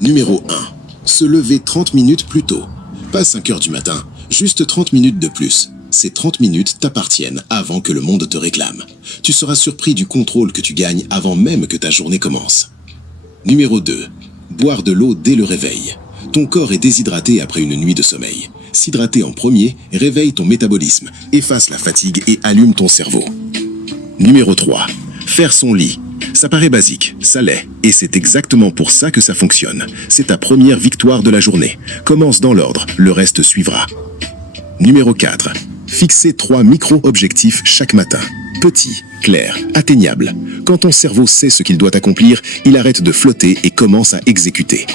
Numéro 1. Se lever 30 minutes plus tôt. Pas 5 heures du matin, juste 30 minutes de plus. Ces 30 minutes t'appartiennent avant que le monde te réclame. Tu seras surpris du contrôle que tu gagnes avant même que ta journée commence. Numéro 2. Boire de l'eau dès le réveil. Ton corps est déshydraté après une nuit de sommeil. S'hydrater en premier réveille ton métabolisme, efface la fatigue et allume ton cerveau. Numéro 3. Faire son lit. Ça paraît basique, ça l'est, et c'est exactement pour ça que ça fonctionne. C'est ta première victoire de la journée. Commence dans l'ordre, le reste suivra. Numéro 4. Fixer 3 micro-objectifs chaque matin. Petits, clairs, atteignables. Quand ton cerveau sait ce qu'il doit accomplir, il arrête de flotter et commence à exécuter.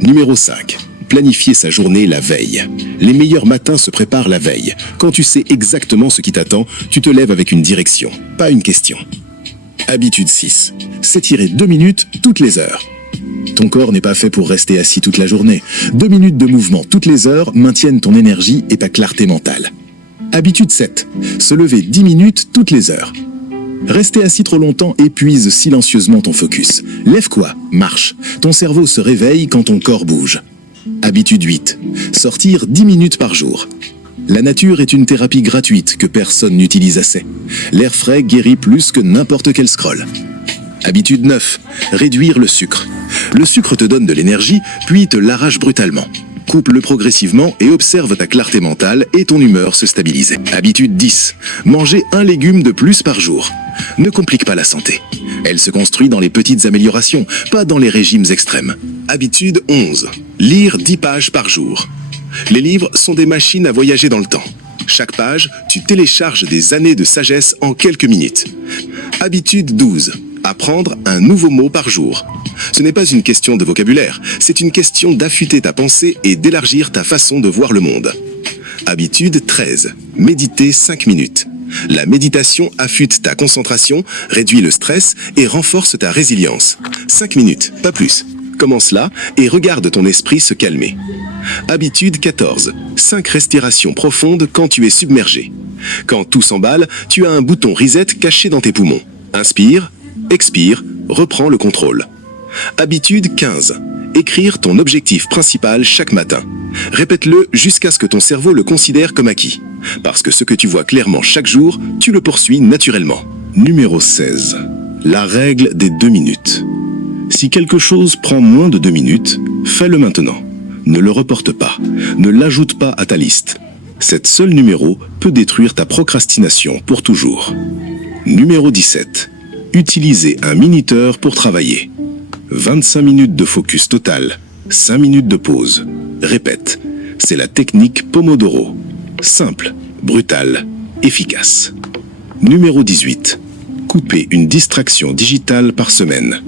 Numéro 5. Planifier sa journée la veille. Les meilleurs matins se préparent la veille. Quand tu sais exactement ce qui t'attend, tu te lèves avec une direction, pas une question. Habitude 6. S'étirer 2 minutes toutes les heures. Ton corps n'est pas fait pour rester assis toute la journée. 2 minutes de mouvement toutes les heures maintiennent ton énergie et ta clarté mentale. Habitude 7. Se lever 10 minutes toutes les heures. Rester assis trop longtemps épuise silencieusement ton focus. Lève-toi, marche. Ton cerveau se réveille quand ton corps bouge. Habitude 8. Sortir 10 minutes par jour. La nature est une thérapie gratuite que personne n'utilise assez. L'air frais guérit plus que n'importe quel scroll. Habitude 9. Réduire le sucre. Le sucre te donne de l'énergie, puis te l'arrache brutalement. Coupe-le progressivement et observe ta clarté mentale et ton humeur se stabiliser. Habitude 10. Manger un légume de plus par jour. Ne complique pas la santé. Elle se construit dans les petites améliorations, pas dans les régimes extrêmes. Habitude 11. Lire 10 pages par jour. Les livres sont des machines à voyager dans le temps. Chaque page, tu télécharges des années de sagesse en quelques minutes. Habitude 12. Apprendre un nouveau mot par jour. Ce n'est pas une question de vocabulaire, c'est une question d'affûter ta pensée et d'élargir ta façon de voir le monde. Habitude 13. Méditer 5 minutes. La méditation affûte ta concentration, réduit le stress et renforce ta résilience. 5 minutes, pas plus. Commence là et regarde ton esprit se calmer. Habitude 14. 5 respirations profondes quand tu es submergé. Quand tout s'emballe, tu as un bouton reset caché dans tes poumons. Inspire, expire, reprends le contrôle. Habitude 15. Écrire ton objectif principal chaque matin. Répète-le jusqu'à ce que ton cerveau le considère comme acquis. Parce que ce que tu vois clairement chaque jour, tu le poursuis naturellement. Numéro 16. La règle des 2 minutes. Si quelque chose prend moins de 2 minutes, fais-le maintenant. Ne le reporte pas. Ne l'ajoute pas à ta liste. Cette seule numéro peut détruire ta procrastination pour toujours. Numéro 17. Utilisez un minuteur pour travailler. 25 minutes de focus total, 5 minutes de pause. Répète, c'est la technique Pomodoro. Simple, brutale, efficace. Numéro 18. Coupez une distraction digitale par semaine.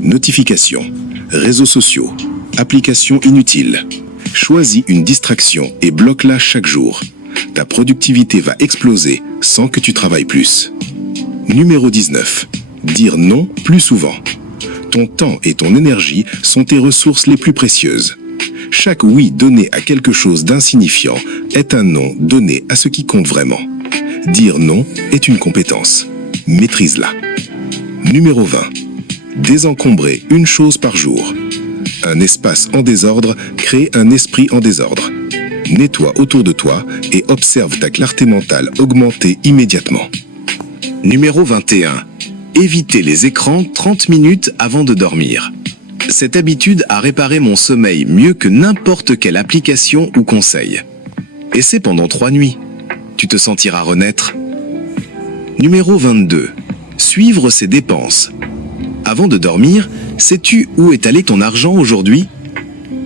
Notifications, réseaux sociaux, applications inutiles. Choisis une distraction et bloque-la chaque jour. Ta productivité va exploser sans que tu travailles plus. Numéro 19. Dire non plus souvent. Ton temps et ton énergie sont tes ressources les plus précieuses. Chaque oui donné à quelque chose d'insignifiant est un non donné à ce qui compte vraiment. Dire non est une compétence. Maîtrise-la. Numéro 20. Désencombrer une chose par jour. Un espace en désordre crée un esprit en désordre. Nettoie autour de toi et observe ta clarté mentale augmenter immédiatement. Numéro 21. Éviter les écrans 30 minutes avant de dormir. Cette habitude a réparé mon sommeil mieux que n'importe quelle application ou conseil. Et c'est pendant 3 nuits. Tu te sentiras renaître. Numéro 22. Suivre ses dépenses. Avant de dormir, sais-tu où est allé ton argent aujourd'hui ?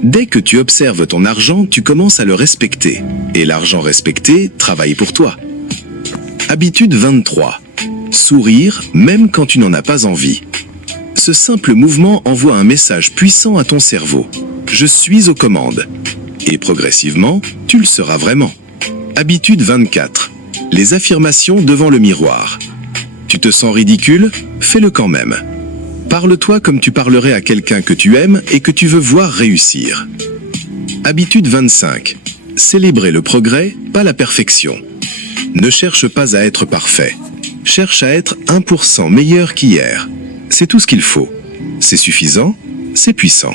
Dès que tu observes ton argent, tu commences à le respecter. Et l'argent respecté travaille pour toi. Habitude 23. Sourire même quand tu n'en as pas envie. Ce simple mouvement envoie un message puissant à ton cerveau. Je suis aux commandes. Et progressivement, tu le seras vraiment. Habitude 24. Les affirmations devant le miroir. Tu te sens ridicule ? Fais-le quand même. Parle-toi comme tu parlerais à quelqu'un que tu aimes et que tu veux voir réussir. Habitude 25. Célébrer le progrès, pas la perfection. Ne cherche pas à être parfait. Cherche à être 1% meilleur qu'hier. C'est tout ce qu'il faut. C'est suffisant, c'est puissant.